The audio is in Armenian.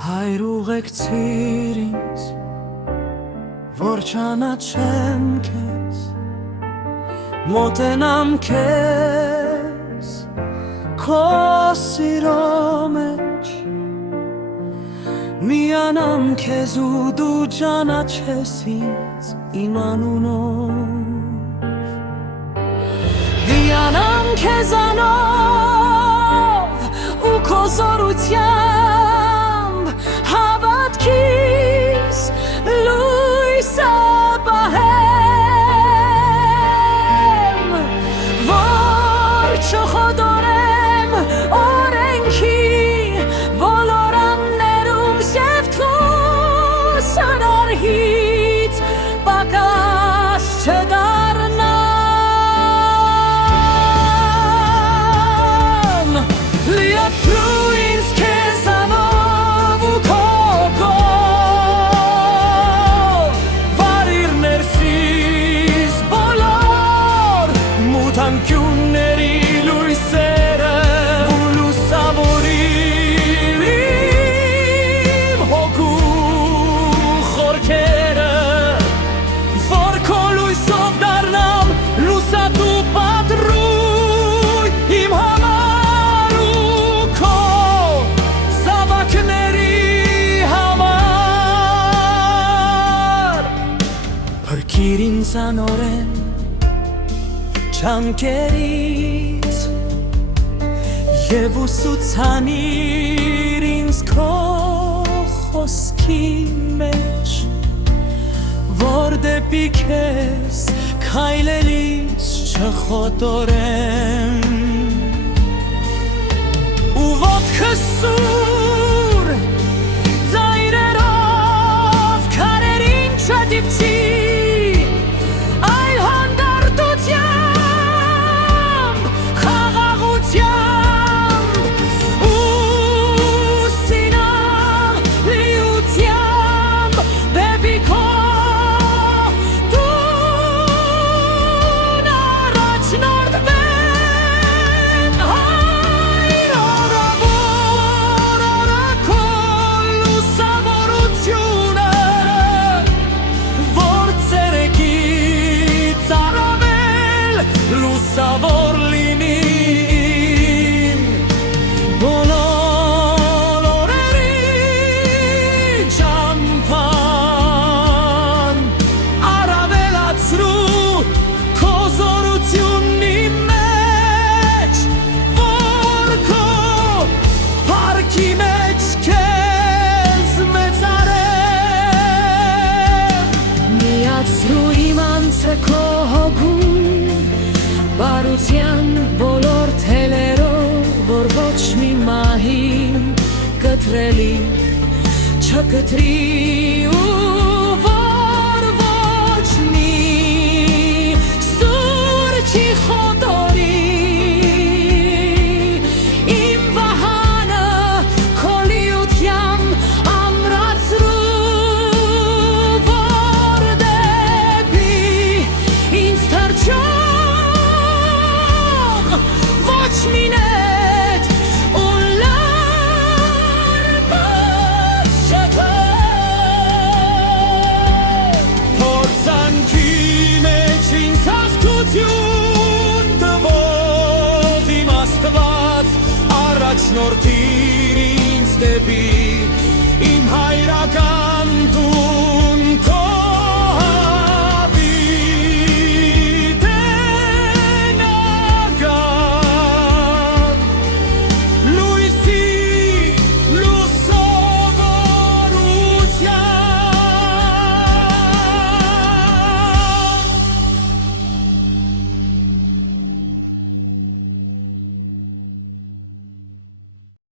Հայր ուղեկցիր ինձ, որ ճանաչեմ քեզ, մոտենամ քեզ, քո սիրո մեջ, միանամ քեզ ու դու ճանաչես ինձ իմ անունով, վիանամ քեզանով ու քո զորությամբ հավատքիս լույսը պահեմ, որ չխոդորեմ օրենքի ոլորաններում շեվթուս անարհից պակաս չդառնամ, լիացրու ինձ քեզանով ու քո գով, վարիր ներսիս բոլոր մութանկյունների լույսերը ու լուսավորիր իմ հոգու խորքերը, որ քո լույսով դառնամ լուսատու պատրույր իմ համար ու քո զավակների համար, փրկիր ինձ անօրեն չանկերից և ուսուցանիր ինձ քո խոսքի մեջ, որ դեպի քեզ քայլելիս չխոտորեմ ու ոտքս սուր ձայրերով քարերին չդիպչի, այլ հանդարտությամբ, խաղաղությամբ ու սինամ լիությամբ դեպի քո տուն առաջնորդվեն, Հայր օրավոր օրաքո լուսավորությունը, որ ցերեկից առավել լուսավոր լինի իմ բոլոր օրերի ճամփան, առավելացրու քո զորությունն իմ մեջ, որ քո փառքի մեջ քեզ մեծարեմ, միացրու իմ անձը քո հոգում բարության բոլոր թելերով, որ ոչ մի մահի կտրելի չկտրի ու որ ոչ մի սուր չի խոտորի իմ վահանը քո լիությամբ ամրացրու, որ դեպի ինձ թռչող ոչ մի նետ ու լարված չկա, փորձանքի մեջ ինձ հաղթություն տվող իմ Աստված, առաջնորդիր ինձ դեպի իմ հայրական